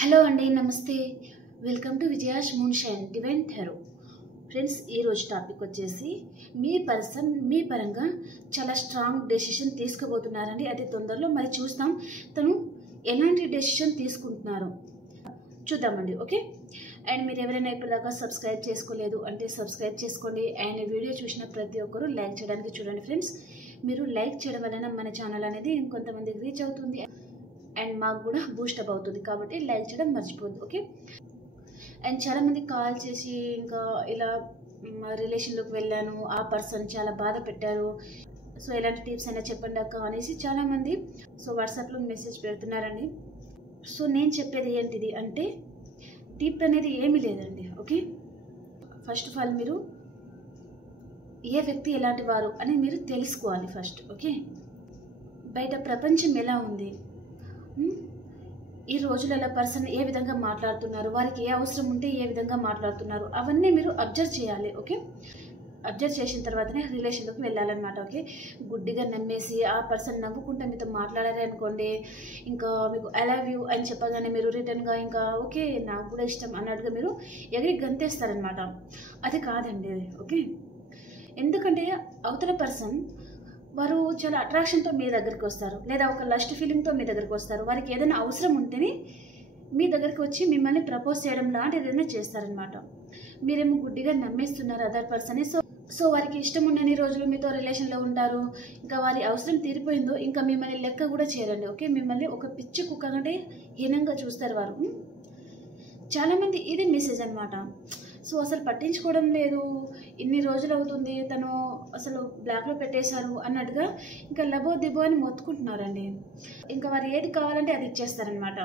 Hello అండి, నమస్తే. Welcome to Vijayash moonshine divine tarot. Friends, ఈరోజు టాపిక్ వచ్చేసి మీ పర్సన్ మీ పరంగా చాలా స్ట్రాంగ్ డెసిషన్ తీసుకోబోతున్నారండి. అతి తొందరలో మరి చూస్తాం తను ఎలాంటి డెసిషన్ తీసుకుంటున్నారు చూద్దామండి. ఓకే, అండ్ మీరు ఎవరైనా ఇప్పటిదాకా సబ్స్క్రైబ్ చేసుకోలేదు అంటే సబ్స్క్రైబ్ చేసుకోండి. అండ్ వీడియో చూసిన ప్రతి ఒక్కరూ లైక్ చేయడానికి చూడండి. ఫ్రెండ్స్, మీరు లైక్ చేయడం వలన మన ఛానల్ అనేది ఇంకొంతమందికి రీచ్ అవుతుంది అండ్ మాకు కూడా బూస్టప్ అవుతుంది. కాబట్టి లైక్ చేయడం మర్చిపోద్దు. ఓకే, అండ్ చాలామంది కాల్ చేసి ఇంకా ఇలా రిలేషన్లోకి వెళ్ళాను, ఆ పర్సన్ చాలా బాధ పెట్టారు, సో ఎలాంటి టిప్స్ అయినా చెప్పండి అక్క అనేసి చాలామంది వాట్సాప్లో మెసేజ్ పెడుతున్నారండి. సో నేను చెప్పేది ఏంటిది అంటే టిప్ అనేది ఏమీ లేదండి. ఓకే, ఫస్ట్ ఆఫ్ ఆల్ మీరు ఏ వ్యక్తి ఎలాంటి వారు అని మీరు తెలుసుకోవాలి ఫస్ట్. ఓకే, బయట ప్రపంచం ఎలా ఉంది, ఈ రోజులలో పర్సన్ ఏ విధంగా మాట్లాడుతున్నారు, వారికి ఏ అవసరం ఉంటే ఏ విధంగా మాట్లాడుతున్నారు, అవన్నీ మీరు అబ్జర్వ్ చేయాలి. ఓకే, అబ్జర్వ్ చేసిన తర్వాతనే రిలేషన్లోకి వెళ్ళాలన్నమాట. ఓకే, గుడ్డిగా నమ్మేసి ఆ పర్సన్ నవ్వుకుంటే మీతో మాట్లాడారే అనుకోండి, ఇంకా మీకు ఐ లవ్ యూ అని చెప్పగానే మీరు రిటర్న్గా ఇంకా ఓకే నాకు కూడా ఇష్టం అన్నట్టుగా మీరు ఎగిరి గంతేస్తారనమాట. అది కాదండి. ఓకే, ఎందుకంటే అవతల పర్సన్ వారు చాలా అట్రాక్షన్తో మీ దగ్గరికి వస్తారు, లేదా ఒక లస్ట్ ఫీలింగ్తో మీ దగ్గరికి వస్తారు. వారికి ఏదైనా అవసరం ఉంటేనే మీ దగ్గరికి వచ్చి మిమ్మల్ని ప్రపోజ్ చేయడం లాంటి ఏదైనా చేస్తారనమాట. మీరేమో గుడ్డిగా నమ్మేస్తున్నారు అదర్ పర్సన్. సో వారికి ఇష్టం ఉండని రోజులు మీతో రిలేషన్లో ఉంటారు, ఇంకా వారి అవసరం తీరిపోయిందో ఇంకా మిమ్మల్ని లెక్క కూడా చేయరండి. ఓకే, మిమ్మల్ని ఒక పిచ్చి కుక్క కంటే హీనంగా చూస్తారు వారు. చాలామంది ఇది మెసేజ్ అనమాట. సో అసలు పట్టించుకోవడం లేదు, ఇన్ని రోజులు అవుతుంది, తను అసలు బ్లాక్లో పెట్టేశారు అన్నట్టుగా ఇంకా లబో దిబో అని మొత్తుకుంటున్నారండి. ఇంకా వారు ఏది కావాలంటే అది ఇచ్చేస్తారనమాట.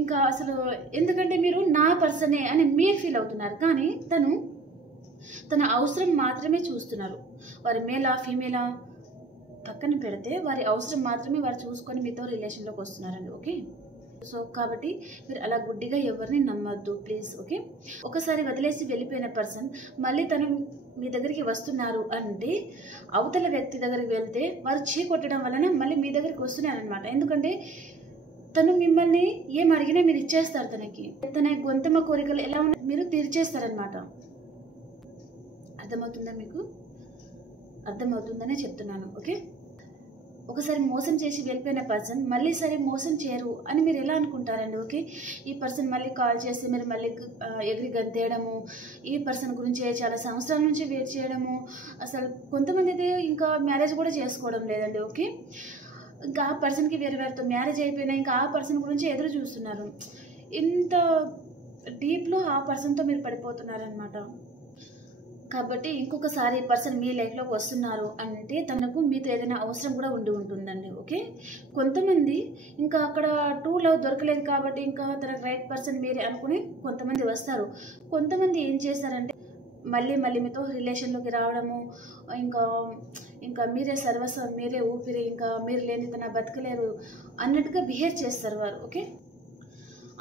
ఇంకా అసలు ఎందుకంటే మీరు నా పర్సనే అని మీరు ఫీల్ అవుతున్నారు, కానీ తన అవసరం మాత్రమే చూస్తున్నారు. వారి మేలా ఫీమేలా పక్కన పెడితే వారి అవసరం మాత్రమే వారు చూసుకొని మీతో రిలేషన్లోకి వస్తున్నారండి. ఓకే, సో కాబట్టి మీరు అలా గుడ్డిగా ఎవరిని నమ్మద్దు ప్లీజ్. ఓకే, ఒకసారి వదిలేసి వెళ్ళిపోయిన పర్సన్ మళ్ళీ తను మీ దగ్గరికి వస్తున్నారు అంటే అవతల వ్యక్తి దగ్గరికి వెళ్తే వారు చీకొట్టడం వలన మళ్ళీ మీ దగ్గరికి వస్తున్నారనమాట. ఎందుకంటే తను మిమ్మల్ని ఏం అడిగినా మీరు ఇచ్చేస్తారు, తన గొంతమ కోరికలు ఎలా ఉన్నా మీరు తీర్చేస్తారనమాట. అర్థమవుతుందా మీకు? అర్థమవుతుందనే చెప్తున్నాను. ఓకే, ఒకసారి మోసం చేసి వెళ్ళిపోయిన పర్సన్ మళ్ళీ సరే మోసం చేయరు అని మీరు ఎలా అనుకుంటారండి? ఓకే, ఈ పర్సన్ మళ్ళీ కాల్ చేస్తే మీరు మళ్ళీ ఎగిరి గంతేయడము, ఈ పర్సన్ గురించి చాలా సంవత్సరాల నుంచి వెయిట్ చేయడము, అసలు కొంతమంది అయితే ఇంకా మ్యారేజ్ కూడా చేసుకోవడం లేదండి. ఓకే, ఇంకా ఆ పర్సన్కి వేరేతో మ్యారేజ్ అయిపోయినా ఇంకా ఆ పర్సన్ గురించి ఎదురు చూస్తున్నారు. ఇంత డీప్లో ఆ పర్సన్తో మీరు పడిపోతున్నారనమాట. కాబట్టి ఇంకొకసారి ఈ పర్సన్ మీ లైఫ్లోకి వస్తున్నారు అంటే తనకు మీతో ఏదైనా అవసరం కూడా ఉంటుందండి. ఓకే, కొంతమంది ఇంకా అక్కడ ట్రూ లవ్ దొరకలేదు కాబట్టి ఇంకా తన రైట్ పర్సన్ మీరే అనుకుని కొంతమంది వస్తారు. కొంతమంది ఏం చేస్తారంటే మళ్ళీ మీతో రిలేషన్లోకి రావడము, ఇంకా మీరే సర్వస్వం, మీరే ఊపిరి, ఇంకా మీరు లేని తన బతకలేరు అన్నట్టుగా బిహేవ్ చేస్తారు వారు. ఓకే,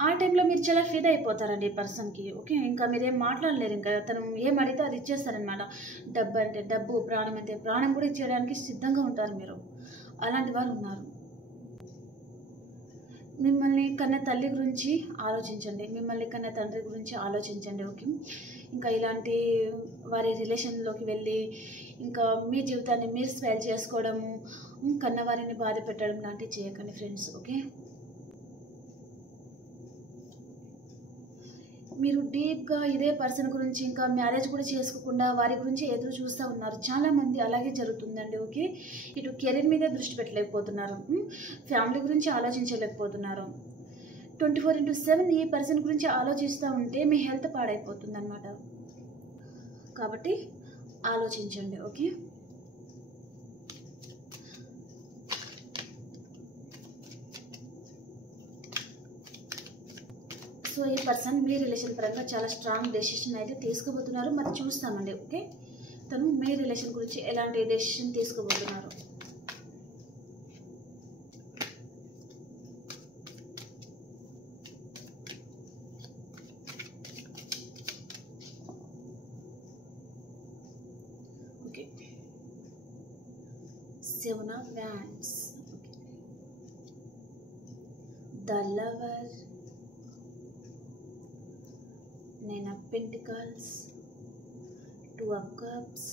ఆ టైంలో మీరు చాలా ఫీల్ అయిపోతారండి ఈ పర్సన్కి. ఓకే, ఇంకా మీరేం మాట్లాడలేరు, ఇంకా తను ఏం అడిగితే అది ఇచ్చేస్తారనమాట. డబ్బు అంటే డబ్బు, ప్రాణం అంటే ప్రాణం కూడా ఇచ్చేయడానికి సిద్ధంగా ఉంటారు మీరు. అలాంటి వారు ఉన్నారు. మిమ్మల్ని కన్న తల్లి గురించి ఆలోచించండి, మిమ్మల్ని కన్న తండ్రి గురించి ఆలోచించండి. ఓకే, ఇంకా ఇలాంటి వారి రిలేషన్లోకి వెళ్ళి ఇంకా మీ జీవితాన్ని మీరు స్పెయిల్ చేసుకోవడము, కన్నవారిని బాధ పెట్టడం లాంటివి చేయకండి ఫ్రెండ్స్. ఓకే, మీరు డీప్గా ఇదే పర్సన్ గురించి ఇంకా మ్యారేజ్ కూడా చేసుకోకుండా వారి గురించి ఎదురు చూస్తూ ఉన్నారు. చాలామంది అలాగే జరుగుతుందండి. ఓకే, ఇటు కెరీర్ మీదే దృష్టి పెట్టలేకపోతున్నారు, ఫ్యామిలీ గురించి ఆలోచించలేకపోతున్నారు. 24/7 ఈ పర్సన్ గురించి ఆలోచిస్తూ ఉంటే మీ హెల్త్ పాడైపోతుంది అన్నమాట. కాబట్టి ఆలోచించండి. ఓకే, సో ఈ పర్సన్ మీ రిలేషన్ పరంగా చాలా స్ట్రాంగ్ డెసిషన్ అయితే తీసుకోబోతున్నారు. మరి చూస్తామండి. ఓకే, తను మీ రిలేషన్ గురించి ఎలాంటి డెసిషన్ తీసుకోబోతున్నారు. Okay, 7 of Wands, the Lover, Nine of Pentacles, Two of Cups,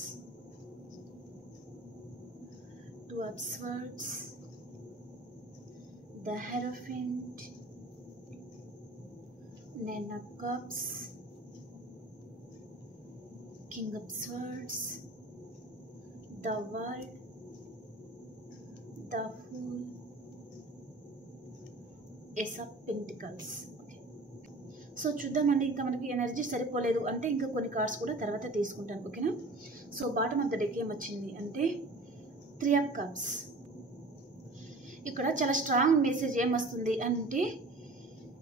Two of Swords, the Hierophant, Nine of Cups, King of Swords, the World, the Fool, Ace of Pentacles. So చూద్దామండి. ఇంకా మనకి energy సరిపోలేదు అంటే ఇంకా కొన్ని cards కూడా తర్వాత తీసుకుంటాను, ఓకేనా. So bottom of the deck ఏమొచ్చింది అంటే 3 of Cups. ఇక్కడ చాలా స్ట్రాంగ్ మెసేజ్ ఏమొస్తుంది అంటే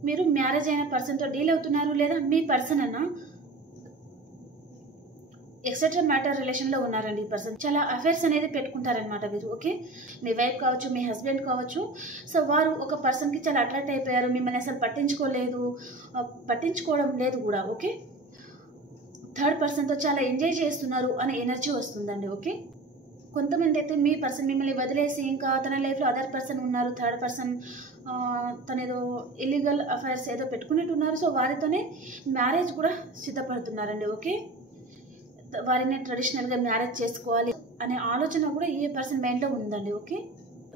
మీరు మ్యారేజ్ అయిన పర్సన్తో డీల్ అవుతున్నారు, లేదా మీ పర్సన్ అన్న ఎక్సెట్రా మ్యాటర్ రిలేషన్లో ఉన్నారండి. ఈ పర్సన్ చాలా అఫైర్స్ అనేది పెట్టుకుంటారనమాట వీరు, ఓకే. మీ వైఫ్ కావచ్చు, మీ హస్బెండ్ కావచ్చు. సో వారు ఒక పర్సన్కి చాలా అట్రాక్ట్ అయిపోయారు, మిమ్మల్ని అసలు పట్టించుకోవడం లేదు కూడా, ఓకే. థర్డ్ పర్సన్తో చాలా ఎంజాయ్ చేస్తున్నారు అనే ఎనర్జీ వస్తుందండి, ఓకే. కొంతమంది అయితే మీ పర్సన్ మిమ్మల్ని వదిలేసి ఇంకా తన లైఫ్లో అదర్ పర్సన్ ఉన్నారు, థర్డ్ పర్సన్ తన ఏదో ఇల్లీగల్ అఫైర్స్ ఏదో పెట్టుకున్నట్టున్నారు. సో వారితోనే మ్యారేజ్ కూడా సిద్ధపడుతున్నారండి, ఓకే. వారిని ట్రెడిషనల్గా మ్యారేజ్ చేసుకోవాలి అనే ఆలోచన కూడా ఈ పర్సన్ మైండ్లో ఉందండి, ఓకే.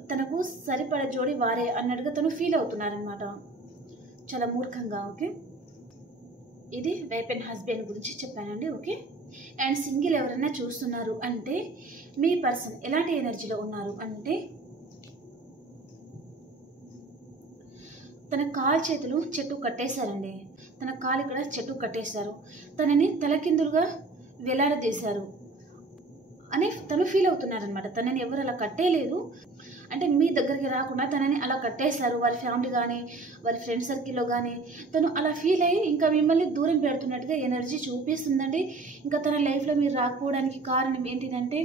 తనకు సరిపడే జోడి వారే అన్నట్టుగా తను ఫీల్ అవుతున్నారనమాట, చాలా మూర్ఖంగా, ఓకే. ఇది వైఫ్ అండ్ హస్బెండ్ గురించి చెప్పానండి, ఓకే. అండ్ సింగిల్ ఎవరైనా చూస్తున్నారు అంటే మీ పర్సన్ ఎలాంటి ఎనర్జీలో ఉన్నారు అంటే తన కాలు చేతులు చెట్టు కట్టేశారండి. తన కాలు ఇక్కడ చెట్టు కట్టేశారు, తనని తలకిందులుగా వేలాడదీశారు అని తను ఫీల్ అవుతున్నారనమాట. తనని ఎవరు అలా కట్టేయలేదు అంటే మీ దగ్గరికి రాకుండా తనని అలా కట్టేశారు. వారి ఫ్యామిలీ కానీ వారి ఫ్రెండ్ సర్కిల్లో కానీ తను అలా ఫీల్ అయ్యి ఇంకా మిమ్మల్ని దూరం పెడుతున్నట్టుగా ఎనర్జీ చూపిస్తుందండి. ఇంకా తన లైఫ్లో మీరు రాకపోవడానికి కారణం ఏంటిదంటే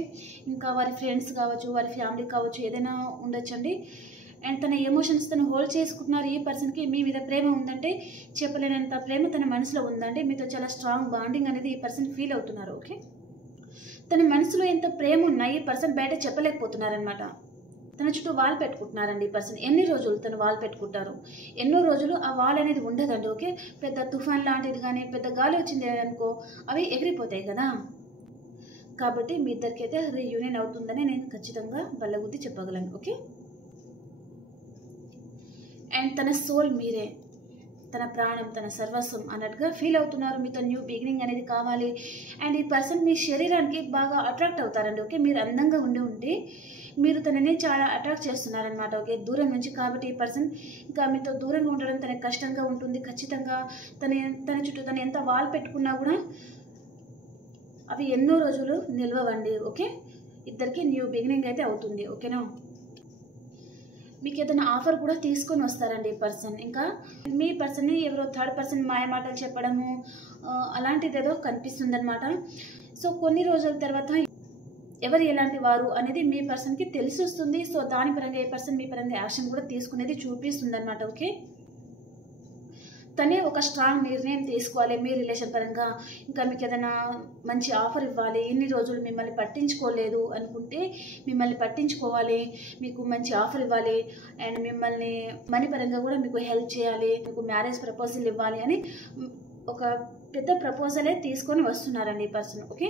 ఇంకా వారి ఫ్రెండ్స్ కావచ్చు, వారి ఫ్యామిలీ కావచ్చు, ఏదైనా ఉండొచ్చండి. అండ్ తన ఎమోషన్స్ తను హోల్డ్ చేసుకుంటున్నారు. ఈ పర్సన్కి మీ మీద ప్రేమ ఉందంటే చెప్పలేనంత ప్రేమ తన మనసులో ఉందండి. మీతో చాలా స్ట్రాంగ్ బాండింగ్ అనేది ఈ పర్సన్ ఫీల్ అవుతున్నారు, ఓకే. తన మనసులో ఎంత ప్రేమ ఉన్నా ఈ పర్సన్ బయట చెప్పలేకపోతున్నారనమాట. తన చుట్టూ వాల్ పెట్టుకుంటున్నారండి ఈ పర్సన్. ఎన్ని రోజులు తను వాల్ పెట్టుకుంటారు, ఎన్నో రోజులు ఆ వాల్ అనేది ఉండదండి, ఓకే. పెద్ద తుఫాన్ లాంటిది కానీ పెద్ద గాలి వచ్చింది అనుకో అవి ఎగిరిపోతాయి కదా. కాబట్టి మీ ఇద్దరికి అయితే రీయూనియన్ అవుతుందని నేను ఖచ్చితంగా బల్లగుద్ది చెప్పగలను, ఓకే. అండ్ తన సోల్ మీరే, తన ప్రాణం, తన సర్వస్వం అన్నట్టుగా ఫీల్ అవుతున్నారు. మీతో న్యూ బిగినింగ్ అనేది కావాలి. అండ్ ఈ పర్సన్ మీ శరీరానికి బాగా అట్రాక్ట్ అవుతారండి, ఓకే. మీరు అందంగా ఉండి మీరు తనని చాలా అట్రాక్ట్ చేస్తున్నారనమాట, ఓకే, దూరం నుంచి. కాబట్టి ఈ పర్సన్ ఇంకా మీతో దూరంగా ఉండడం తనకు కష్టంగా ఉంటుంది. ఖచ్చితంగా తన చుట్టూ తను ఎంత వాల్ పెట్టుకున్నా కూడా అవి ఎన్నో రోజులు నిల్వవండి, ఓకే. ఇద్దరికి న్యూ బిగినింగ్ అయితే అవుతుంది, ఓకేనా. మీకు ఏదైనా ఆఫర్ కూడా తీసుకొని వస్తారండి ఈ పర్సన్. ఇంకా మీ పర్సన్ని ఎవరో థర్డ్ పర్సన్ మాయమాటలు చెప్పడము అలాంటిది ఏదో కనిపిస్తుంది అనమాట. సో కొన్ని రోజుల తర్వాత ఎవరు ఎలాంటి వారు అనేది మీ పర్సన్కి తెలిసి వస్తుంది. సో దాని పరంగా ఈ పర్సన్ మీ పరంగా యాక్షన్ కూడా తీసుకునేది చూపిస్తుంది అనమాట, ఓకే. తనే ఒక స్ట్రాంగ్ నిర్ణయం తీసుకోవాలి మీ రిలేషన్ పరంగా. ఇంకా మీకు ఏదైనా మంచి ఆఫర్ ఇవ్వాలి, ఇన్ని రోజులు మిమ్మల్ని పట్టించుకోలేదు అనుకుంటే మిమ్మల్ని పట్టించుకోవాలి, మీకు మంచి ఆఫర్ ఇవ్వాలి. అండ్ మిమ్మల్ని మనీ పరంగా కూడా మీకు హెల్ప్ చేయాలి, మీకు మ్యారేజ్ ప్రపోజల్ ఇవ్వాలి అని ఒక పెద్ద ప్రపోజలే తీసుకొని వస్తున్నారండి ఈ పర్సన్, ఓకే.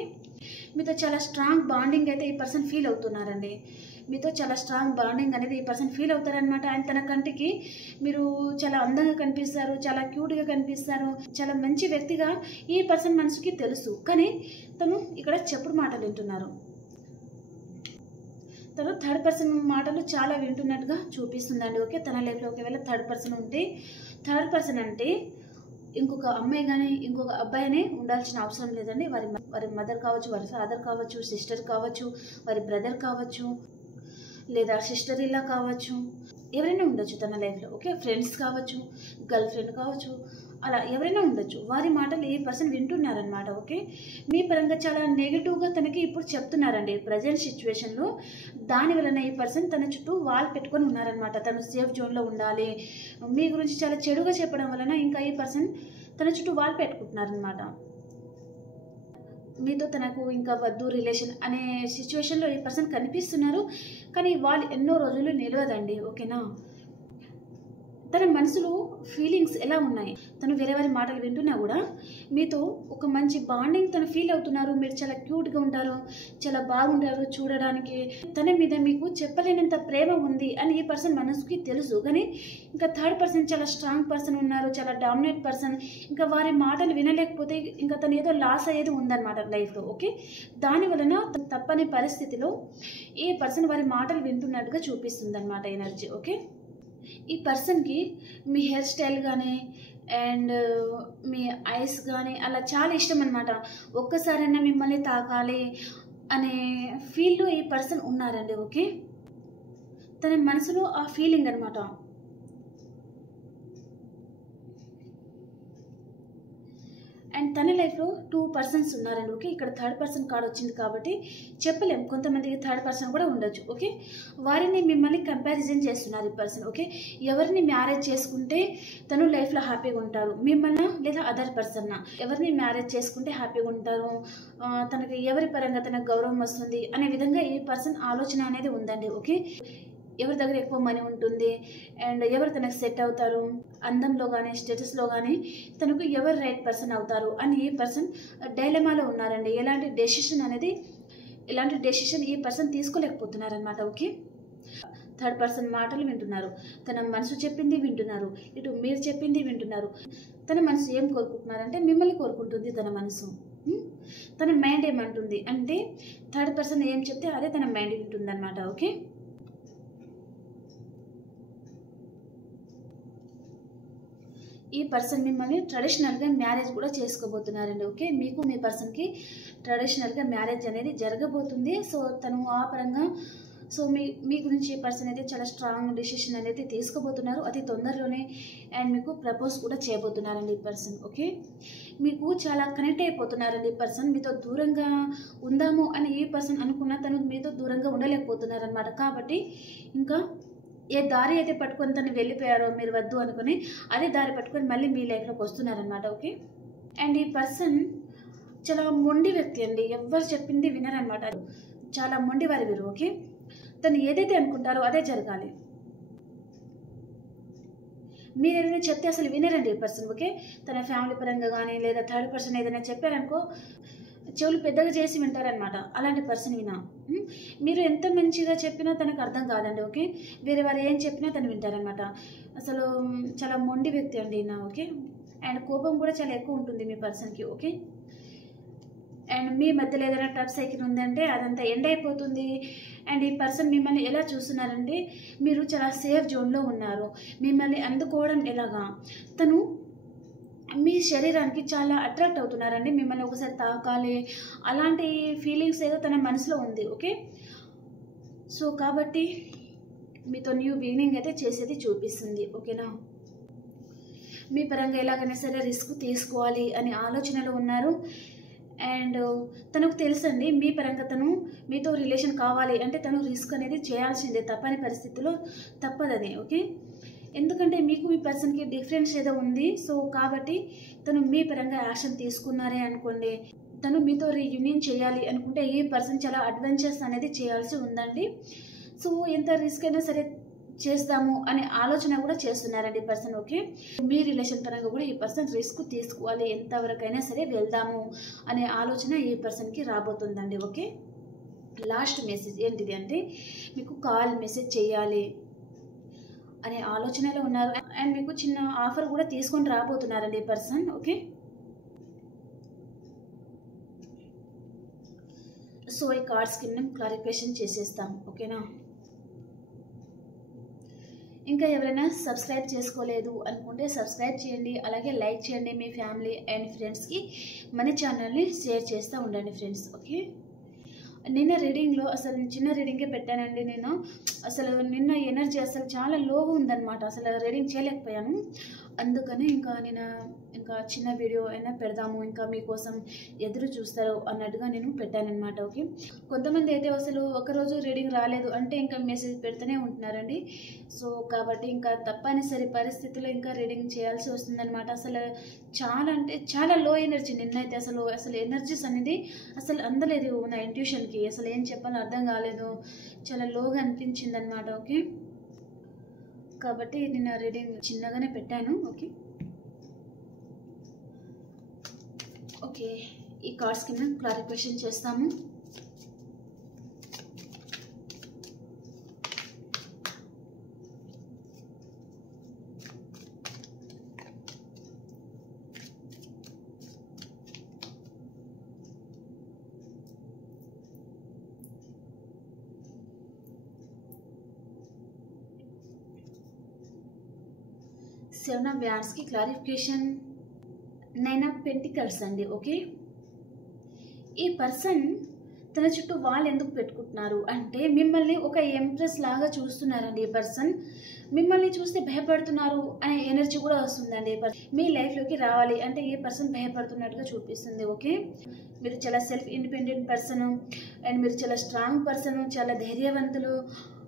మీతో చాలా స్ట్రాంగ్ బాండింగ్ అయితే ఈ పర్సన్ ఫీల్ అవుతున్నారండి. మీతో చాలా స్ట్రాంగ్ బాండింగ్ అనేది ఈ పర్సన్ ఫీల్ అవుతారనమాట. అండ్ తన కంటికి మీరు చాలా అందంగా కనిపిస్తారు, చాలా క్యూట్గా కనిపిస్తారు, చాలా మంచి వ్యక్తిగా ఈ పర్సన్ మనసుకి తెలుసు. కానీ తను ఇక్కడ చెప్పుడు మాటలు వింటున్నారు. తను థర్డ్ పర్సన్ మాటలు చాలా వింటున్నట్టుగా చూపిస్తుందండి, ఓకే. తన లైఫ్లో ఒకవేళ థర్డ్ పర్సన్ ఉంటే, థర్డ్ పర్సన్ అంటే ఇంకొక అమ్మాయి కానీ ఇంకొక అబ్బాయినే ఉండాల్సిన అవసరం లేదండి. వారి మదర్ కావచ్చు, వారి ఫాదర్ కావచ్చు, సిస్టర్ కావచ్చు, వారి బ్రదర్ కావచ్చు, లేదా సిస్టర్ ఇలా కావచ్చు, ఎవరైనా ఉండొచ్చు తన లైఫ్లో, ఓకే. ఫ్రెండ్స్ కావచ్చు, గర్ల్ ఫ్రెండ్ కావచ్చు, అలా ఎవరైనా ఉండొచ్చు. వారి మాటలు ఈ పర్సన్ వింటున్నారనమాట, ఓకే. మీ పరంగా చాలా నెగిటివ్గా తనకి ఇప్పుడు చెప్తున్నారండి ప్రజెంట్ సిచ్యువేషన్లో. దాని వలన ఈ పర్సన్ తన చుట్టూ వాల్ పెట్టుకొని ఉన్నారనమాట. తను సేఫ్ జోన్లో ఉండాలి, మీ గురించి చాలా చెడుగా చెప్పడం వలన ఇంకా ఈ పర్సన్ తన చుట్టూ వాల్ పెట్టుకుంటున్నారనమాట. మీతో తనకు ఇంకా వద్దు రిలేషన్ అనే సిచ్యువేషన్లో ఈ పర్సన్ కనిపిస్తున్నారు. కానీ వాళ్ళు ఎన్నో రోజులు నిలవదండి, ఓకేనా. తన మనసులో ఫీలింగ్స్ ఎలా ఉన్నాయి, తను వేరే వారి మాటలు వింటున్నా కూడా మీతో ఒక మంచి బాండింగ్ తను ఫీల్ అవుతున్నారు. మీరు చాలా క్యూట్గా ఉంటారు, చాలా బాగుంటారు చూడడానికి, తన మీద మీకు చెప్పలేనంత ప్రేమ ఉంది అని ఈ పర్సన్ మనసుకి తెలుసు. కానీ ఇంకా థర్డ్ పర్సన్ చాలా స్ట్రాంగ్ పర్సన్ ఉన్నారు, చాలా డామినేట్ పర్సన్. ఇంకా వారి మాటలు వినలేకపోతే ఇంకా తను ఏదో లాస్ అయ్యేది ఉందన్నమాట లైఫ్లో. ఓకే, దాని వలన తప్పని పరిస్థితిలో ఈ పర్సన్ వారి మాటలు వింటున్నట్టుగా చూపిస్తుంది అన్నమాట ఎనర్జీ. ఓకే, ఈ పర్సన్కి మీ హెయిర్ స్టైల్ కానీ అండ్ మీ ఐస్ కానీ అలా చాలా ఇష్టం అనమాట. ఒక్కసారైనా మిమ్మల్ని తాకాలి అనే ఫీల్లో ఈ పర్సన్ ఉన్నారండి. ఓకే, తన మనసులో ఆ ఫీలింగ్ అనమాట. అండ్ తన లైఫ్లో 2 పర్సన్స్ ఉన్నారండి. ఓకే, ఇక్కడ థర్డ్ పర్సన్ కార్డ్ వచ్చింది కాబట్టి చెప్పలేం, కొంతమందికి థర్డ్ పర్సన్ కూడా ఉండొచ్చు. ఓకే, వారిని మిమ్మల్ని కంపారిజన్ చేస్తున్నారు ఈ పర్సన్. ఓకే, ఎవరిని మ్యారేజ్ చేసుకుంటే తను లైఫ్లో హ్యాపీగా ఉంటారు, మిమ్మల్ని లేదా అదర్ పర్సన్నా, ఎవరిని మ్యారేజ్ చేసుకుంటే హ్యాపీగా ఉంటారు, తనకి ఎవరి పరంగా తనకు గౌరవం వస్తుంది అనే విధంగా ఈ పర్సన్ ఆలోచన అనేది ఉందండి. ఓకే, ఎవరి దగ్గర ఎక్కువ మనీ ఉంటుంది అండ్ ఎవరు తనకు సెట్ అవుతారు, అందంలో కానీ స్టేటస్లో కానీ తనకు ఎవరు రైట్ పర్సన్ అవుతారు అని ఈ పర్సన్ డైలమాలో ఉన్నారండి. ఎలాంటి డెసిషన్ ఈ పర్సన్ తీసుకోలేకపోతున్నారనమాట. ఓకే, థర్డ్ పర్సన్ మాటలు వింటున్నారు, తన మనసు చెప్పింది వింటున్నారు, ఇటు మీరు చెప్పింది వింటున్నారు. తన మనసు ఏం కోరుకుంటున్నారంటే మిమ్మల్ని కోరుకుంటుంది తన మనసు. తన మైండ్ ఏమంటుంది అంటే థర్డ్ పర్సన్ ఏం చెప్తే అదే తన మైండ్ వింటుంది అనమాట. ఓకే, ఈ పర్సన్ మిమ్మల్ని ట్రెడిషనల్గా మ్యారేజ్ కూడా చేసుకోబోతున్నారండి. ఓకే, మీకు మీ పర్సన్కి ట్రెడిషనల్గా మ్యారేజ్ అనేది జరగబోతుంది. సో తను ఆ పరంగా మీ గురించి ఈ పర్సన్ అయితే చాలా స్ట్రాంగ్ డిసిషన్ అనేది తీసుకోబోతున్నారు అతి తొందరలోనే. అండ్ మీకు ప్రపోజ్ కూడా చేయబోతున్నారండి ఈ పర్సన్. ఓకే, మీకు చాలా కనెక్ట్ అయిపోతున్నారండి ఈ పర్సన్. మీతో దూరంగా ఉందాము అని ఈ పర్సన్ అనుకున్న తను మీతో దూరంగా ఉండలేకపోతున్నారనమాట. కాబట్టి ఇంకా ఏ దారి అయితే పట్టుకొని తను వెళ్ళిపోయారో మీరు వద్దు అనుకుని అదే దారి పట్టుకొని మళ్ళీ మీ లైఫ్లోకి వస్తున్నారనమాట. ఓకే, అండ్ ఈ పర్సన్ చాలా మొండి వ్యక్తి అండి, ఎవరు చెప్పింది వినరనమాట, చాలా మొండి వారి వీరు. ఓకే, తను ఏదైతే అనుకుంటారో అదే జరగాలి, మీరు ఏదైనా చెప్తే అసలు వినరండి ఈ పర్సన్. ఓకే, తన ఫ్యామిలీ పరంగా కానీ లేదా థర్డ్ పర్సన్ ఏదైనా చెప్పారనుకో చెవులు పెద్దగా చేసి వింటారనమాట. అలాంటి పర్సన్ వినా మీరు ఎంత మంచిగా చెప్పినా తనకు అర్థం కాదండి. ఓకే, వేరే వారు ఏం చెప్పినా తను వింటారనమాట. అసలు చాలా మొండి వ్యక్తి అండి నా. ఓకే, అండ్ కోపం కూడా చాలా ఎక్కువ ఉంటుంది మీ పర్సన్కి. ఓకే, అండ్ మీ మధ్యలో ఏదైనా టఫ్ సైకిల్ ఉందంటే అదంతా ఎండ్ అయిపోతుంది. అండ్ ఈ పర్సన్ మిమ్మల్ని ఎలా చూస్తున్నారంటే మీరు చాలా సేఫ్ జోన్లో ఉన్నారు, మిమ్మల్ని అందుకోవడం ఎలాగా తను మీ శరీరానికి చాలా అట్రాక్ట్ అవుతున్నారండి, మిమ్మల్ని ఒకసారి తాకాలి అలాంటి ఫీలింగ్స్ ఏదో తన మనసులో ఉంది. ఓకే, సో కాబట్టి మీతో న్యూ బిగినింగ్ అయితే చేసేది చూపిస్తుంది. ఓకేనా, మీ పరంగా ఎలాగైనా సరే రిస్క్ తీసుకోవాలి అనే ఆలోచనలో ఉన్నారు. అండ్ తనకు తెలుసండి మీ పరంగా తను మీతో రిలేషన్ కావాలి అంటే తను రిస్క్ అనేది చేయాల్సిందే, తప్పని పరిస్థితిలో తప్పదని. ఓకే, ఎందుకంటే మీకు మీ పర్సన్కి డిఫరెన్స్ ఏదో ఉంది. సో కాబట్టి తను మీ పరంగా యాక్షన్ తీసుకున్నారే అనుకోండి, తను మీతో రీయూనియన్ చేయాలి అనుకుంటే ఈ పర్సన్ చాలా అడ్వెంచర్స్ అనేది చేయాల్సి ఉందండి. సో ఎంత రిస్క్ అయినా సరే చేస్తాము అనే ఆలోచన కూడా చేస్తున్నారండి ఈ పర్సన్. ఓకే, మీ రిలేషన్ పరంగా కూడా ఈ పర్సన్ రిస్క్ తీసుకోవాలి, ఎంతవరకైనా సరే వెళ్దాము అనే ఆలోచన ఈ పర్సన్కి రాబోతుందండి. ఓకే, లాస్ట్ మెసేజ్ ఏంటిది అంటే మీకు కాల్ మెసేజ్ చేయాలి అనే ఆలోచనలో ఉన్నారు. అండ్ మీకు చిన్న ఆఫర్ కూడా తీసుకొని రాబోతున్నారండి ఈ పర్సన్. ఓకే, సో ఈ కార్డ్స్ కింద క్లారిఫికేషన్ చేసేస్తాం. ఓకేనా, ఇంకా ఎవరైనా సబ్స్క్రైబ్ చేసుకోలేదు అనుకుంటే సబ్స్క్రైబ్ చేయండి, అలాగే లైక్ చేయండి, మీ ఫ్యామిలీ అండ్ ఫ్రెండ్స్కి మన ఛానల్ని షేర్ చేస్తూ ఉండండి ఫ్రెండ్స్. ఓకే, నిన్న రీడింగ్లో అసలు చిన్న రీడింగే పెట్టానండి. నేను అసలు నిన్న ఎనర్జీ అసలు చాలా లోగా ఉందన్నమాట, అసలు రీడింగ్ చేయలేకపోయాను. అందుకని ఇంకా చిన్న వీడియో అయినా పెడదాము, ఇంకా మీకోసం ఎదురు చూస్తారు అన్నట్టుగా నేను పెట్టానన్నమాట. ఓకే, కొంతమంది అయితే అసలు ఒకరోజు రీడింగ్ రాలేదు అంటే ఇంకా మెసేజ్ పెడుతూనే ఉంటున్నారండి. సో కాబట్టి ఇంకా తప్పనిసరి పరిస్థితుల్లో ఇంకా రీడింగ్ చేయాల్సి వస్తుందన్నమాట. అసలు చాలా అంటే చాలా లో ఎనర్జీ నిన్నైతే, అసలు ఎనర్జీస్ అనేది అసలు అందలేదు నా ఇంట్యూషన్కి, అసలు ఏం చెప్పాలో అర్థం కాలేదు, చాలా లోగా అనిపించింది అనమాట. ఓకే, కాబట్టి నేను రీడింగ్ చిన్నగానే పెట్టాను. ఓకే ఓకే ఈ కార్డ్స్ కింద క్లారిఫికేషన్ చేస్తాము. సెవెన్ ఆఫ్ వ్యాండ్స్కి క్లారిఫికేషన్, నైన్ ఆఫ్ పెంటికల్స్ అండి. ఓకే ఈ పర్సన్ తన చుట్టూ వాళ్ళు ఎందుకు పెట్టుకుంటున్నారు అంటే మిమ్మల్ని ఒక ఎంప్రెస్ లాగా చూస్తున్నారండి. ఈ పర్సన్ మిమ్మల్ని చూస్తే భయపడుతున్నారు అనే ఎనర్జీ కూడా వస్తుందండి. మీ లైఫ్లోకి రావాలి అంటే ఈ పర్సన్ భయపడుతున్నట్టుగా చూపిస్తుంది. ఓకే మీరు చాలా సెల్ఫ్ ఇండిపెండెంట్ పర్సన్ అండ్ మీరు చాలా స్ట్రాంగ్ పర్సన్, చాలా ధైర్యవంతులు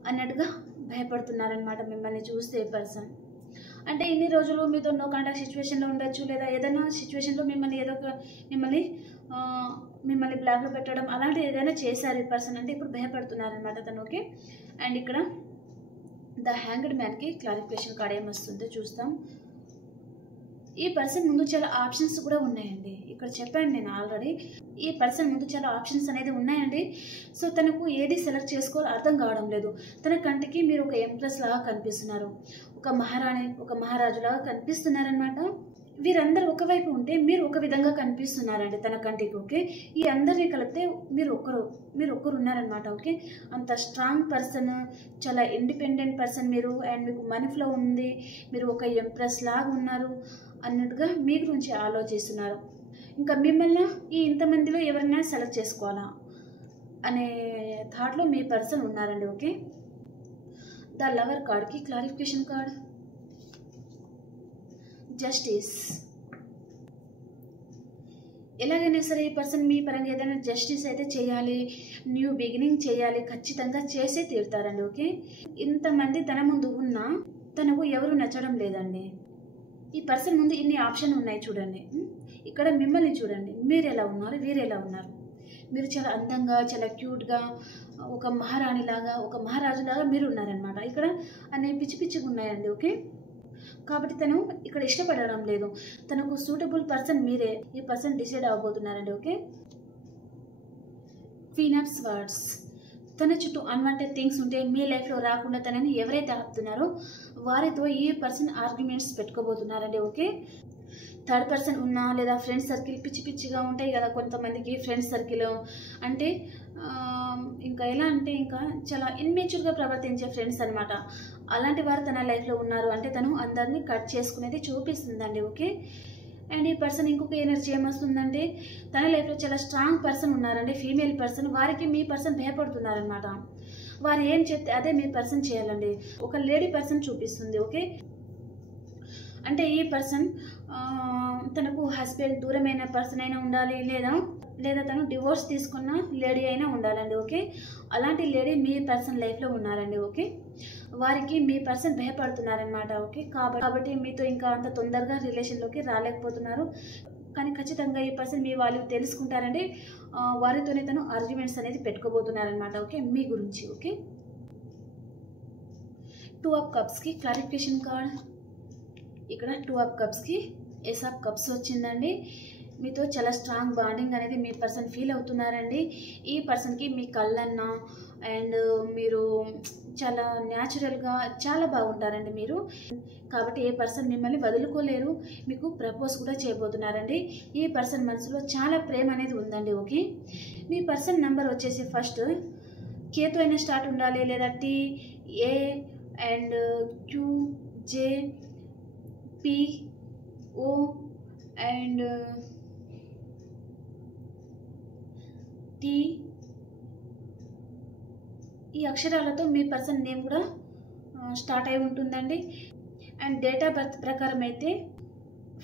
అన్నట్టుగా భయపడుతున్నారనమాట మిమ్మల్ని చూస్తే ఈ పర్సన్. అంటే ఇన్ని రోజులు మీతో నో కాంటాక్ట్ సిచ్యువేషన్లో ఉండొచ్చు, లేదా ఏదైనా సిచ్యువేషన్లో మిమ్మల్ని మిమ్మల్ని బ్లాక్లో పెట్టడం అలాంటివి ఏదైనా చేశారు ఈ పర్సన్. అంటే ఇప్పుడు భయపడుతున్నారనమాట తను. ఓకే అండ్ ఇక్కడ ద హ్యాంగ్డ్ మ్యాన్కి క్లారిఫికేషన్ కార్డ్ ఏమొస్తుందో చూస్తాం. ఈ పర్సన్ ముందు చాలా ఆప్షన్స్ కూడా ఉన్నాయండి. ఇక్కడ చెప్పాను నేను ఆల్రెడీ, ఈ పర్సన్ ముందు చాలా ఆప్షన్స్ అనేది ఉన్నాయండి. సో తనకు ఏది సెలెక్ట్ చేసుకోవాలో అర్థం కావడం లేదు. తన కంటికి మీరు ఒక ఎంప్రెస్ లాగా కనిపిస్తున్నారు, ఒక మహారాణి ఒక మహారాజులాగా కనిపిస్తున్నారనమాట. వీరందరూ ఒకవైపు ఉంటే మీరు ఒక విధంగా కనిపిస్తున్నారండి తన కంటికి. ఓకే ఈ అందరినీ కలిపితే మీరు ఒక్కరు ఉన్నారనమాట. ఓకే అంత స్ట్రాంగ్ పర్సన్, చాలా ఇండిపెండెంట్ పర్సన్ మీరు. అండ్ మీకు మనీ ఫ్లో ఉంది, మీరు ఒక ఎంప్రెస్ లాగా ఉన్నారు అన్నట్టుగా మీ గురించి ఆలోచిస్తున్నారు. ఇంకా మిమ్మల్ని ఈ ఇంతమందిలో ఎవరైనా సెలెక్ట్ చేసుకోవాలా అనే థాట్లో మీ పర్సన్ ఉన్నారండి. ఓకే ద లవర్ కార్డ్కి క్లారిఫికేషన్ కార్డ్, జస్టిస్. ఎలాగైనా సరే ఈ పర్సన్ మీ పరంగా ఏదైనా జస్టిస్ అయితే చేయాలి, న్యూ బిగినింగ్ చేయాలి, ఖచ్చితంగా చేసే తీరుతారండి. ఓకే ఇంతమంది తన ముందు ఉన్నా తనకు ఎవరు నచ్చడం లేదండి. ఈ పర్సన్ ముందు ఇన్ని ఆప్షన్ ఉన్నాయి చూడండి. ఇక్కడ మిమ్మల్ని చూడండి, మీరు ఎలా ఉన్నారు, వీరు ఎలా ఉన్నారు. మీరు చాలా అందంగా, చాలా క్యూట్గా, ఒక మహారాణిలాగా, ఒక మహారాజులాగా మీరు ఉన్నారనమాట. ఇక్కడ అన్నీ పిచ్చి పిచ్చిగా ఉన్నాయండి. ఓకే కాబట్టి తను ఇక్కడ ఇష్టపడడం లేదు. తనకు సూటబుల్ పర్సన్ మీరే. ఈ పర్సన్ డిసైడ్ అవ్వబోతున్నారండి. Okay queen of swords. తన చుట్టూ అన్వాంటెడ్ థింగ్స్ ఉంటే మీ లైఫ్లో రాకుండా తనని ఎవరైతే ఆపుతున్నారో వారితో ఈ పర్సన్ ఆర్గ్యుమెంట్స్ పెట్టుకోబోతున్నారండి. ఓకే థర్డ్ పర్సన్ ఉన్నా లేదా ఫ్రెండ్స్ సర్కిల్ పిచ్చి పిచ్చిగా ఉంటాయి కదా కొంతమందికి. ఫ్రెండ్స్ సర్కిల్ అంటే ఇంకా ఎలా అంటే ఇంకా చాలా ఇన్మెచ్యూర్గా ప్రవర్తించే ఫ్రెండ్స్ అనమాట. అలాంటి వారు తన లైఫ్లో ఉన్నారు అంటే తను అందరినీ కట్ చేసుకునేది చూపిస్తుందండి. ఓకే అండ్ ఈ పర్సన్ ఇంకొక ఎనర్జీ ఏమొస్తుందంటే తన లైఫ్లో చాలా స్ట్రాంగ్ పర్సన్ ఉన్నారండి, ఫీమేల్ పర్సన్. వారికి మీ పర్సన్ భయపడుతున్నారనమాట. వారు ఏం చెప్తే అదే మీ పర్సన్ చేయాలండి. ఒక లేడీ పర్సన్ చూపిస్తుంది. ఓకే అంటే ఈ పర్సన్ తనకు హస్బెండ్ దూరమైన పర్సన్ అయినా ఉండాలి, లేదా తను డివోర్స్ తీసుకున్న లేడీ అయినా ఉండాలండి. ఓకే అలాంటి లేడీ మీ పర్సన్ లైఫ్లో ఉన్నారండి. ఓకే వారికి మీ పర్సన్ భయపడుతున్నారనమాట. ఓకే కాబట్టి మీతో ఇంకా అంత తొందరగా రిలేషన్లోకి రాలేకపోతున్నారు. కానీ ఖచ్చితంగా ఈ పర్సన్ మీ వాళ్ళు తెలుసుకుంటారండి. వారితోనే తను ఆర్గ్యుమెంట్స్ అనేది పెట్టుకోబోతున్నారనమాట. ఓకే మీ గురించి. ఓకే టూ ఆఫ్ కప్స్కి క్లారిఫికేషన్ కార్డ్. ఇక్కడ టూ ఆఫ్ కప్స్కి ఏస్ ఆఫ్ కప్స్ వచ్చిందండి. మీతో చాలా స్ట్రాంగ్ బాండింగ్ అనేది మీ పర్సన్ ఫీల్ అవుతున్నారండి. ఈ పర్సన్కి మీ కళ్ళన్నా అండ్ మీరు చాలా న్యాచురల్గా చాలా బాగుంటారండి మీరు. కాబట్టి ఏ పర్సన్ మిమ్మల్ని వదులుకోలేరు, మీకు ప్రపోజ్ కూడా చేయబోతున్నారండి. ఈ పర్సన్ మనసులో చాలా ప్రేమ అనేది ఉందండి. ఓకే మీ పర్సన్ నెంబర్ వచ్చేసి ఫస్ట్ కేతో అయినా స్టార్ట్ ఉండాలి, లేదా T, A and Q, J, P, O and T. ఈ అక్షరాలతో మీ పర్సన్ నేమ్ కూడా స్టార్ట్ అయి ఉంటుందండి. అండ్ డేట్ ఆఫ్ బర్త్ ప్రకారం అయితే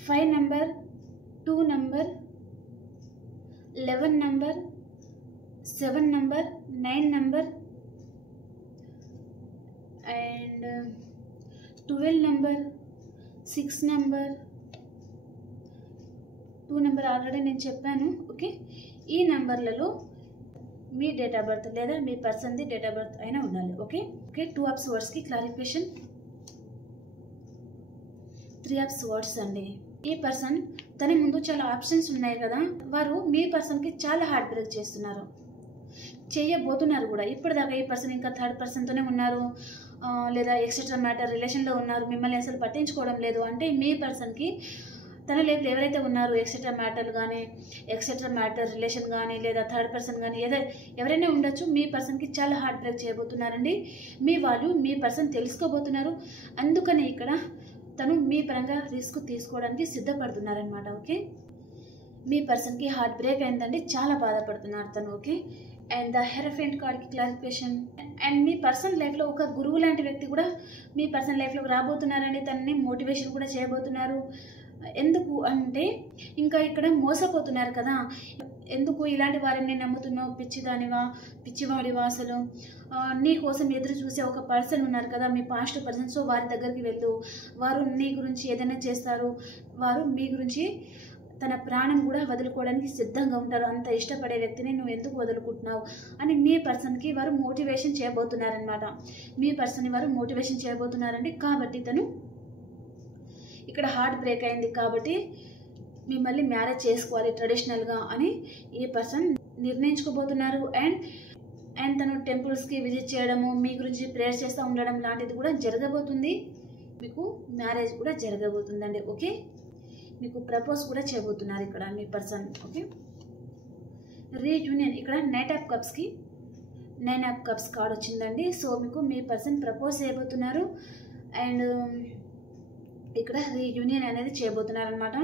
5 number, 2 number, 11 number, 7 number, 9 number and 12 number, 6 number, 2 number already నేను చెప్పాను. ఓకే ఈ నెంబర్లలో మీ డేట్ ఆఫ్ బర్త్ లేదా మీ పర్సన్ది డేట్ ఆఫ్ బర్త్ అయినా ఉండాలి. ఓకే 2 ఆఫ్ స్వర్డ్స్కి క్లారిఫికేషన్. 3 ఆఫ్ స్వర్డ్స్ అండి. ఈ పర్సన్ తన ముందు చాలా ఆప్షన్స్ ఉన్నాయి కదా, వారు మీ పర్సన్కి చాలా హార్ట్ బ్రేక్ చేస్తున్నారు, చేయబోతున్నారు కూడా. ఇప్పటిదాకా ఈ పర్సన్ ఇంకా థర్డ్ పర్సన్తోనే ఉన్నారు, లేదా ఎక్సెట్రా మ్యాటర్ రిలేషన్లో ఉన్నారు, మిమ్మల్ని అసలు పట్టించుకోవడం లేదు. అంటే మీ పర్సన్కి తన లైఫ్లో ఎవరైతే ఉన్నారో ఎక్సెట్రా మ్యాటర్ కానీ, ఎక్సెట్రా మ్యాటర్ రిలేషన్ కానీ, లేదా థర్డ్ పర్సన్ కానీ ఎవరైనా ఉండొచ్చు, మీ పర్సన్కి చాలా హార్ట్ బ్రేక్ చేయబోతున్నారండి. మీ వాళ్ళు మీ పర్సన్ తెలుసుకోబోతున్నారు. అందుకని ఇక్కడ తను మీ పరంగా రిస్క్ తీసుకోవడానికి సిద్ధపడుతున్నారనమాట. ఓకే, మీ పర్సన్కి హార్ట్ బ్రేక్ అయిందండి, చాలా బాధపడుతున్నారు తను. ఓకే, అండ్ ద హెరఫెంట్ కార్డ్కి క్లారిఫికేషన్. అండ్ మీ పర్సన్ లైఫ్లో ఒక గురువు లాంటి వ్యక్తి కూడా మీ పర్సన్ లైఫ్లో రాబోతున్నారండి. తనని మోటివేషన్ కూడా చేయబోతున్నారు. ఎందుకు అంటే ఇంకా ఇక్కడ మోసపోతున్నారు కదా, ఎందుకు ఇలాంటి వారిని నమ్ముతున్నావు, పిచ్చిదానివా, పిచ్చివాడివా, అసలు నీ కోసం ఎదురు చూసే ఒక పర్సన్ ఉన్నారు కదా, మీ పాస్ట్ పర్సన్. సో వారి దగ్గరికి వెళ్ళు, వారు నీ గురించి ఏదైనా చేస్తారు, వారు మీ గురించి తన ప్రాణం కూడా వదులుకోవడానికి సిద్ధంగా ఉంటారు. అంత ఇష్టపడే వ్యక్తిని నువ్వు ఎందుకు వదులుకుంటున్నావు అని మీ పర్సన్కి వారు మోటివేషన్ చేయబోతున్నారనమాట. మీ పర్సన్ని వారు మోటివేషన్ చేయబోతున్నారండి. కాబట్టి తను ఇక్కడ హార్ట్ బ్రేక్ అయింది కాబట్టి మిమ్మల్ని మ్యారేజ్ చేసుకోవాలి ట్రెడిషనల్గా అని ఈ పర్సన్ నిర్ణయించుకోబోతున్నారు. అండ్ తను టెంపుల్స్కి విజిట్ చేయడము, మీ గురించి ప్రేయర్ చేస్తూ ఉండడం లాంటిది కూడా జరగబోతుంది. మీకు మ్యారేజ్ కూడా జరగబోతుందండి. ఓకే, మీకు ప్రపోజ్ కూడా చేయబోతున్నారు ఇక్కడ మీ పర్సన్. Okay, reunion. ఇక్కడ నైట్ ఆఫ్ కప్స్కి 9 ఆఫ్ కప్స్ కార్డ్ వచ్చిందండి. సో మీకు మీ పర్సన్ ప్రపోజ్ చేయబోతున్నారు అండ్ ఇక్కడ రీయూనియన్ అనేది చేయబోతున్నారు అనమాట.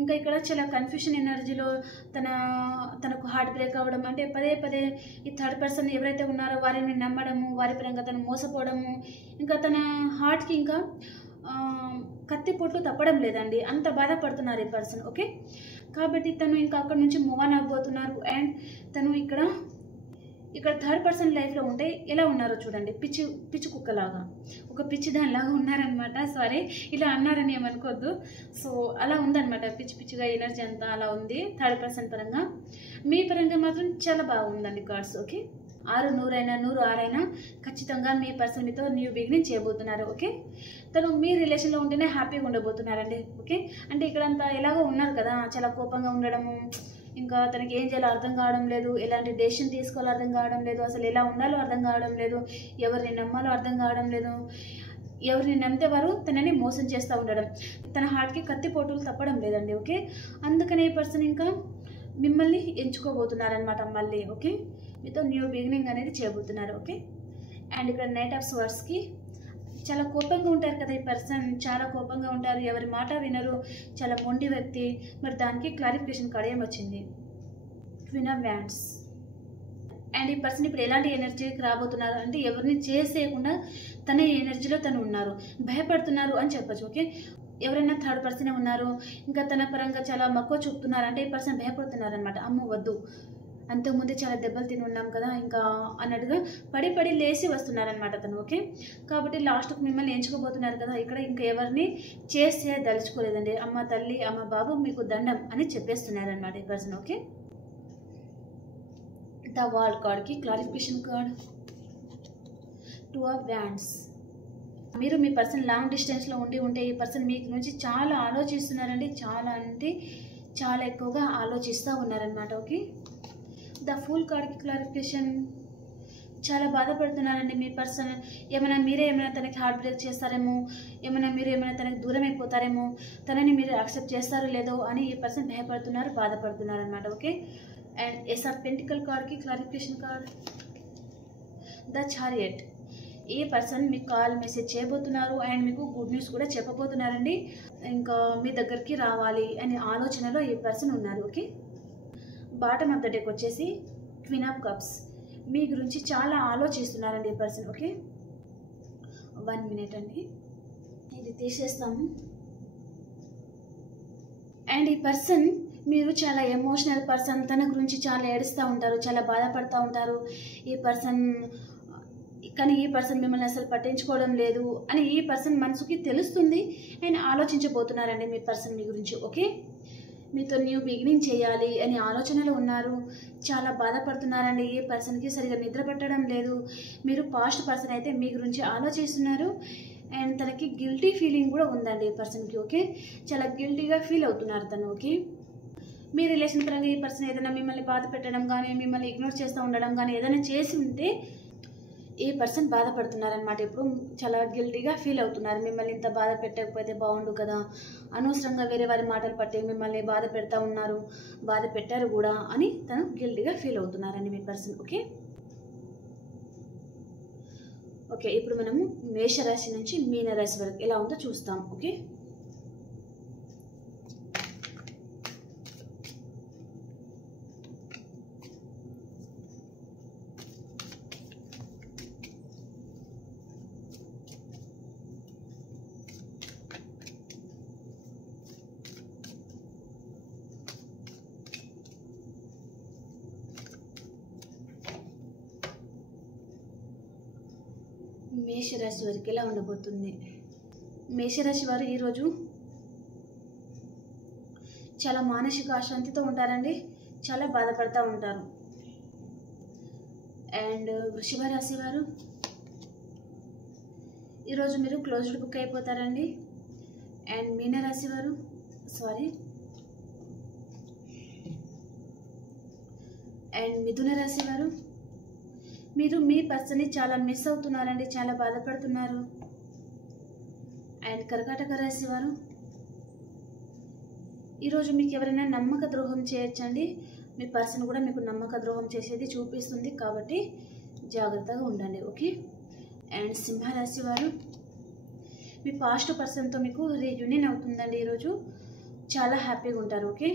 ఇంకా ఇక్కడ చాలా కన్ఫ్యూషన్ ఎనర్జీలో తనకు హార్ట్ బ్రేక్ అవ్వడం, అంటే పదే పదే ఈ థర్డ్ పర్సన్ ఎవరైతే ఉన్నారో వారిని నమ్మడము, వారి పరంగా తను మోసపోవడము, ఇంకా తన హార్ట్కి ఇంకా కత్తిపోట్లు తప్పడం లేదండి, అంత బాధపడుతున్నారు ఈ పర్సన్. ఓకే, కాబట్టి తను ఇంకా అక్కడ నుంచి మూవ్ ఆన్ అవ్వబోతున్నారు. అండ్ తను ఇక్కడ థర్డ్ పర్సన్ లైఫ్లో ఉంటే ఎలా ఉన్నారో చూడండి, పిచ్చి కుక్కలాగా, ఒక పిచ్చి దానిలాగా ఉన్నారనమాట. సారీ ఇలా అన్నారని ఏమనుకోవద్దు. సో అలా ఉందన్నమాట, పిచ్చిగా ఎనర్జీ అంతా అలా ఉంది థర్డ్ పర్సన్ పరంగా. మీ పరంగా మాత్రం చాలా బాగుందండి కార్డ్స్. ఓకే, 6 100 అయినా 100 6 అయినా ఖచ్చితంగా మీ పర్సన్ మీతో న్యూ బిగినింగ్ చేయబోతున్నారు. ఓకే, తను మీ రిలేషన్లో ఉంటేనే హ్యాపీగా ఉండబోతున్నారండి. ఓకే, అంటే ఇక్కడ అంతా ఎలాగో ఉన్నారు కదా, చాలా కోపంగా ఉండడము, ఇంకా తనకి ఏం చేయాలో అర్థం కావడం లేదు, ఎలాంటి డెసిషన్ తీసుకోవాలో అర్థం కావడం లేదు, అసలు ఎలా ఉండాలో అర్థం కావడం లేదు, ఎవరిని నమ్మాలో అర్థం కావడం లేదు, ఎవరిని నమ్మితే వారు తనని మోసం చేస్తూ ఉండడం, తన హార్ట్కి కత్తిపోటులు తప్పడం లేదండి. ఓకే, అందుకనే ఈ పర్సన్ ఇంకా మిమ్మల్ని ఎంచుకోబోతున్నారనమాట మళ్ళీ. ఓకే, మీతో న్యూ బిగినింగ్ అనేది చేయబోతున్నారు. ఓకే, అండ్ ఇక్కడ నైట్ ఆఫ్ స్వర్డ్స్కి చాలా కోపంగా ఉంటారు కదా ఈ పర్సన్, చాలా కోపంగా ఉంటారు, ఎవరి మాట వినరు, చాలా మొండి వ్యక్తి. మరి దానికి క్లారిఫికేషన్ కార్డ్ ఏమొచ్చింది, క్వీన్ ఆఫ్ వ్యాండ్స్. అండ్ ఈ పర్సన్ ఇప్పుడు ఎలాంటి ఎనర్జీకి రాబోతున్నారు అంటే ఎవరిని చేసేయకుండా తన ఎనర్జీలో తను ఉన్నారు, భయపడుతున్నారు అని చెప్పచ్చు. ఓకే, ఎవరైనా థర్డ్ పర్సనే ఉన్నారు, ఇంకా తన పరంగా చాలా మక్కువ చూపుతున్నారు అంటే ఈ పర్సన్ భయపడుతున్నారు అనమాట. అమ్మ వద్దు, అంతకుముందే చాలా దెబ్బలు తిని ఉన్నాం కదా ఇంకా అన్నట్టుగా పడి లేచి వస్తున్నారనమాట తను. ఓకే, కాబట్టి లాస్ట్కు మిమ్మల్ని ఎంచుకోబోతున్నారు కదా, ఇక్కడ ఇంకా ఎవరిని చేస్తే దలుచుకోలేదండి. అమ్మ తల్లి, అమ్మ బాబు మీకు దండం అని చెప్పేస్తున్నారనమాట ఈ పర్సన్. ఓకే, ద వాల్ కార్డ్కి క్లారిఫికేషన్ కార్డ్ 2 ఆఫ్ వ్యాండ్స్. మీరు మీ పర్సన్ లాంగ్ డిస్టెన్స్లో ఉంటే ఈ పర్సన్ మీ నుంచి చాలా ఆలోచిస్తున్నారండి, చాలా అంటే చాలా ఎక్కువగా ఆలోచిస్తూ ఉన్నారనమాట. ఓకే, ద ఫుల్ కార్డ్కి క్లారిఫికేషన్. చాలా బాధపడుతున్నారండి మీ పర్సన్, మీరేమైనా తనకి హార్ట్ బ్రేక్ చేస్తారేమో, మీరేమైనా తనకి దూరం అయిపోతారేమో, తనని మీరు యాక్సెప్ట్ చేస్తారో లేదో అని ఈ పర్సన్ భయపడుతున్నారు, బాధపడుతున్నారు అనమాట. Okay, and ace of pentacle కార్డ్కి క్లారిఫికేషన్ కార్డ్ ద చారియట్. ఈ పర్సన్ మీకు కాల్ మెసేజ్ చేయబోతున్నారు అండ్ మీకు గుడ్ న్యూస్ కూడా చెప్పబోతున్నారండి. ఇంకా మీ దగ్గరికి రావాలి అనే ఆలోచనలో ఈ పర్సన్ ఉన్నారు. Okay, bottom of the deck వచ్చేసి క్వీన్ ఆఫ్ కప్స్. మీ గురించి చాలా ఆలోచిస్తున్నారండి ఈ పర్సన్. ఓకే, 1 మినిట్ అండి, ఇది తీసేస్తాము. అండ్ ఈ పర్సన్ మీరు చాలా ఎమోషనల్ పర్సన్, తన గురించి చాలా ఏడుస్తూ ఉంటారు, చాలా బాధపడుతూ ఉంటారు ఈ పర్సన్. కానీ ఈ పర్సన్ మిమ్మల్ని అసలు పట్టించుకోవడం లేదు అని ఈ పర్సన్ మనసుకి తెలుస్తుంది అండ్ ఆలోచించబోతున్నారండి మీ పర్సన్ మీ గురించి. ఓకే, మీతో న్యూ బిగినింగ్ చేయాలి అనే ఆలోచనలో ఉన్నారు, చాలా బాధపడుతున్నారండి. ఈ పర్సన్కి సరిగా నిద్ర పట్టడం లేదు. మీరు పాస్ట్ పర్సన్ అయితే మీ గురించి ఆలోచిస్తున్నారు అండ్ తనకి గిల్టీ ఫీలింగ్ కూడా ఉందండి ఈ పర్సన్కి. ఓకే, చాలా గిల్టీగా ఫీల్ అవుతున్నారు తను. ఓకే, మీ రిలేషన్ పరంగా ఈ పర్సన్ ఏదైనా మిమ్మల్ని బాధ పెట్టడం కానీ, మిమ్మల్ని ఇగ్నోర్ చేస్తూ ఉండడం కానీ ఏదైనా చేసి ఉంటే ఈ పర్సన్ బాధపడుతున్నారనమాట. ఇప్పుడు చాలా గిల్టీగా ఫీల్ అవుతున్నారు. మిమ్మల్ని ఇంత బాధ పెట్టకపోతే బాగుండు కదా, అనవసరంగా వేరే వారి మాటలు పట్టి మిమ్మల్ని బాధ పెడతా ఉన్నారు, బాధ పెట్టారు కూడా అని తను గిల్టీగా ఫీల్ అవుతున్నారండి మీ పర్సన్. ఓకే ఓకే ఇప్పుడు మనము మేషరాశి నుంచి మీనరాశి వరకు ఎలా ఉందో చూస్తాం. ఓకే, మేషరాశి వారికి ఎలా ఉండబోతుంది? మేషరాశి వారు ఈరోజు చాలా మానసిక అశాంతితో ఉంటారండి, చాలా బాధపడుతూ ఉంటారు. అండ్ వృషభ రాశి వారు ఈరోజు మీరు క్లోజ్డ్ బుక్ అయిపోతారండి. అండ్ మీనరాశి వారు అండ్ మిథున రాశి వారు మీరు మీ పర్సన్ని చాలా మిస్ అవుతున్నారండి, చాలా బాధపడుతున్నారు. అండ్ కర్కాటక రాశి వారు ఈరోజు మీకు ఎవరైనా నమ్మక ద్రోహం చేయొచ్చండి. మీ పర్సన్ కూడా మీకు నమ్మక ద్రోహం చేసేది చూపిస్తుంది, కాబట్టి జాగ్రత్తగా ఉండండి. ఓకే, అండ్ సింహరాశి వారు మీ పాస్ట్ పర్సన్తో మీకు రీయూనియన్ అవుతుందండి. ఈరోజు చాలా హ్యాపీగా ఉంటారు. ఓకే,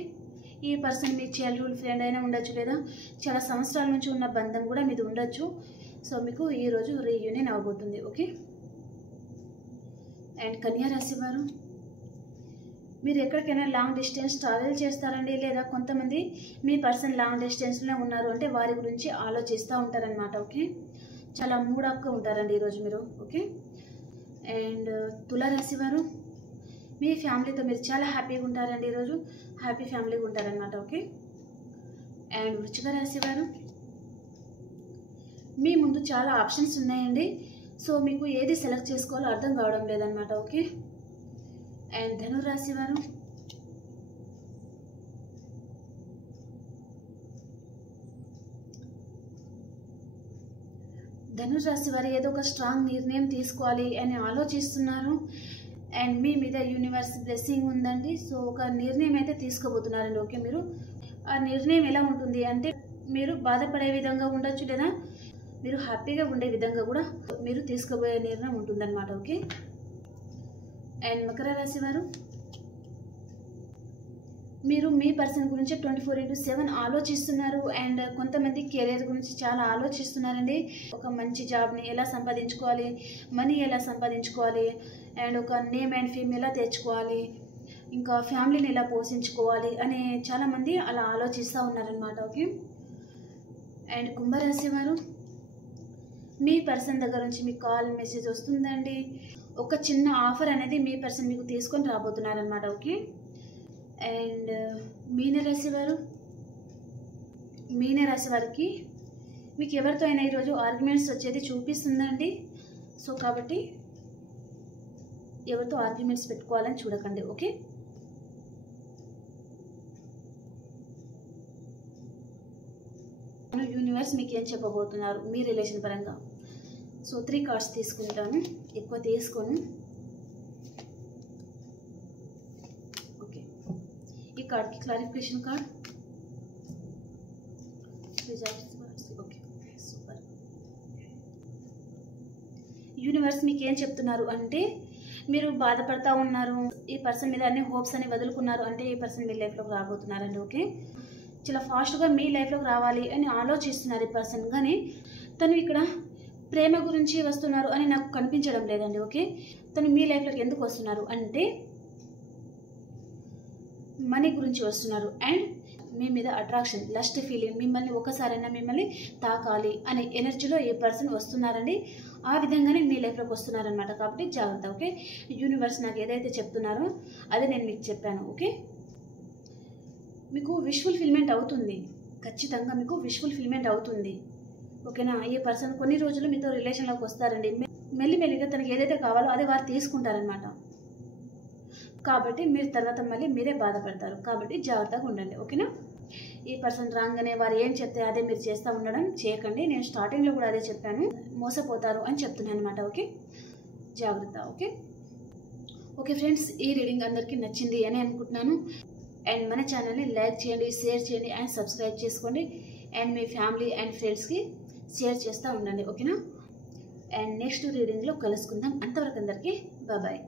ఈ పర్సన్ మీ చైల్డ్హుడ్ ఫ్రెండ్ అయినా ఉండొచ్చు, లేదా చాలా సంవత్సరాల నుంచి ఉన్న బంధం కూడా మీది ఉండొచ్చు. సో మీకు ఈరోజు రీయూనియన్ అవ్వబోతుంది. ఓకే, అండ్ కన్యా రాశి వారు మీరు ఎక్కడికైనా లాంగ్ డిస్టెన్స్ ట్రావెల్ చేస్తారండి, లేదా కొంతమంది మీ పర్సన్ లాంగ్ డిస్టెన్స్లో ఉన్నారు అంటే వారి గురించి ఆలోచిస్తూ ఉంటారనమాట. ఓకే, చాలా మూడప్గా ఉంటారండి ఈరోజు మీరు. ఓకే, అండ్ తులారాశి వారు మీ ఫ్యామిలీతో మీరు చాలా హ్యాపీగా ఉంటారండి, ఈరోజు హ్యాపీ ఫ్యామిలీగా ఉంటారనమాట. ఓకే, అండ్ వృశ్చిక రాశి వారు మీ ముందు చాలా ఆప్షన్స్ ఉన్నాయండి, సో మీకు ఏది సెలెక్ట్ చేసుకోవాలో అర్థం కావడం లేదనమాట. ఓకే, అండ్ ధనురాశి వారు ఏదో ఒక స్ట్రాంగ్ నిర్ణయం తీసుకోవాలి అని ఆలోచిస్తున్నారు. అండ్ మీ మీద యూనివర్స్ బ్లెస్సింగ్ ఉందండి, సో ఒక నిర్ణయం అయితే తీసుకోబోతున్నారండి. ఓకే, మీరు ఆ నిర్ణయం ఎలా ఉంటుంది అంటే మీరు బాధపడే విధంగా ఉండొచ్చు, లేదా మీరు హ్యాపీగా ఉండే విధంగా కూడా మీరు తీసుకోబోయే నిర్ణయం ఉంటుందన్నమాట. ఓకే, అండ్ మకర రాశి వారు మీరు మీ పర్సన్ గురించి 24/7 ఆలోచిస్తున్నారు. అండ్ కొంతమంది కెరీర్ గురించి చాలా ఆలోచిస్తున్నారండి. ఒక మంచి జాబ్ని ఎలా సంపాదించుకోవాలి, మనీ ఎలా సంపాదించుకోవాలి, అండ్ ఒక నేమ్ అండ్ ఫేమ్ ఎలా తెచ్చుకోవాలి, ఇంకా ఫ్యామిలీని ఎలా పోషించుకోవాలి అని చాలామంది అలా ఆలోచిస్తూ ఉన్నారనమాట. ఓకే, అండ్ కుంభరాశి వారు మీ పర్సన్ దగ్గర నుంచి మీకు కాల్ మెసేజ్ వస్తుందండి. ఒక చిన్న ఆఫర్ అనేది మీ పర్సన్ మీకు తీసుకొని రాబోతున్నారనమాట. ఓకే, అండ్ మీనరాశి వారికి మీకు ఎవరితో అయినా ఈరోజు ఆర్గ్యుమెంట్స్ వచ్చేది చూపిస్తుందండి. సో కాబట్టి ఎవరితో ఆర్గ్యుమెంట్స్ పెట్టుకోవాలని చూడకండి. ఓకే, యూనివర్స్ మీకు ఏం చెప్పబోతున్నారు మీ రిలేషన్ పరంగా. సో 3 కార్డ్స్ తీసుకుంటాను, ఎక్కువ తీసుకోను. ఓకే, ఈ కార్డ్కి clarification card. Okay, super. Universe మీకు ఏం చెప్తున్నారు అంటే మీరు బాధపడతా ఉన్నారు, ఈ పర్సన్ మీద అన్ని హోప్స్ అని వదులుకున్నారు అంటే ఈ పర్సన్ మీ లైఫ్లోకి రాబోతున్నారండి. ఓకే, చాలా ఫాస్ట్గా మీ లైఫ్లోకి రావాలి అని ఆలోచిస్తున్నారు ఈ పర్సన్, కానీ తను ఇక్కడ ప్రేమ గురించి వస్తున్నారు అని నాకు కనిపించడం లేదండి. ఓకే, తను మీ లైఫ్లోకి ఎందుకు వస్తున్నారు అంటే మనీ గురించి వస్తున్నారు. అండ్ మీ మీద అట్రాక్షన్, లస్ట్ ఫీలింగ్, మిమ్మల్ని ఒకసారైనా మిమ్మల్ని తాకాలి అనే ఎనర్జీలో ఏ పర్సన్ వస్తున్నారండి. ఆ విధంగానే మీ లైఫ్లోకి వస్తున్నారనమాట. కాబట్టి జాగ్రత్త. ఓకే, యూనివర్స్ నాకు ఏదైతే చెప్తున్నారో అదే నేను మీకు చెప్పాను. ఓకే, మీకు విష్ ఫుల్ఫిల్మెంట్ అవుతుంది, ఖచ్చితంగా మీకు విష్ ఫుల్ఫిల్మెంట్ అవుతుంది. ఓకేనా, ఈ పర్సన్ కొన్ని రోజులు మీతో రిలేషన్లోకి వస్తారండి. మెల్లిమెల్లిగా తనకి ఏదైతే కావాలో అది వారు తీసుకుంటారనమాట. కాబట్టి మీరు తర్వాత మళ్ళీ మీరే బాధపడతారు. కాబట్టి జాగ్రత్తగా ఉండండి. ఓకేనా? ఈ పర్సన్ రాగానే వారు ఏం చెప్తే అదే మీరు చేస్తూ ఉండడం చేయకండి. నేను స్టార్టింగ్లో కూడా అదే చెప్పాను, మోసపోతారు అని చెప్తున్నాను అనమాట. ఓకే, జాగ్రత్త. ఓకే ఫ్రెండ్స్, ఈ రీడింగ్ అందరికీ నచ్చింది అని అనుకుంటున్నాను. అండ్ మన ఛానల్ని లైక్ చేయండి, షేర్ చేయండి అండ్ సబ్స్క్రైబ్ చేసుకోండి. అండ్ మీ ఫ్యామిలీ అండ్ ఫ్రెండ్స్కి షేర్ చేస్తూ ఉండండి. ఓకేనా? అండ్ నెక్స్ట్ రీడింగ్లో కలుసుకుందాం. అంతవరకు అందరికీ బాయ్.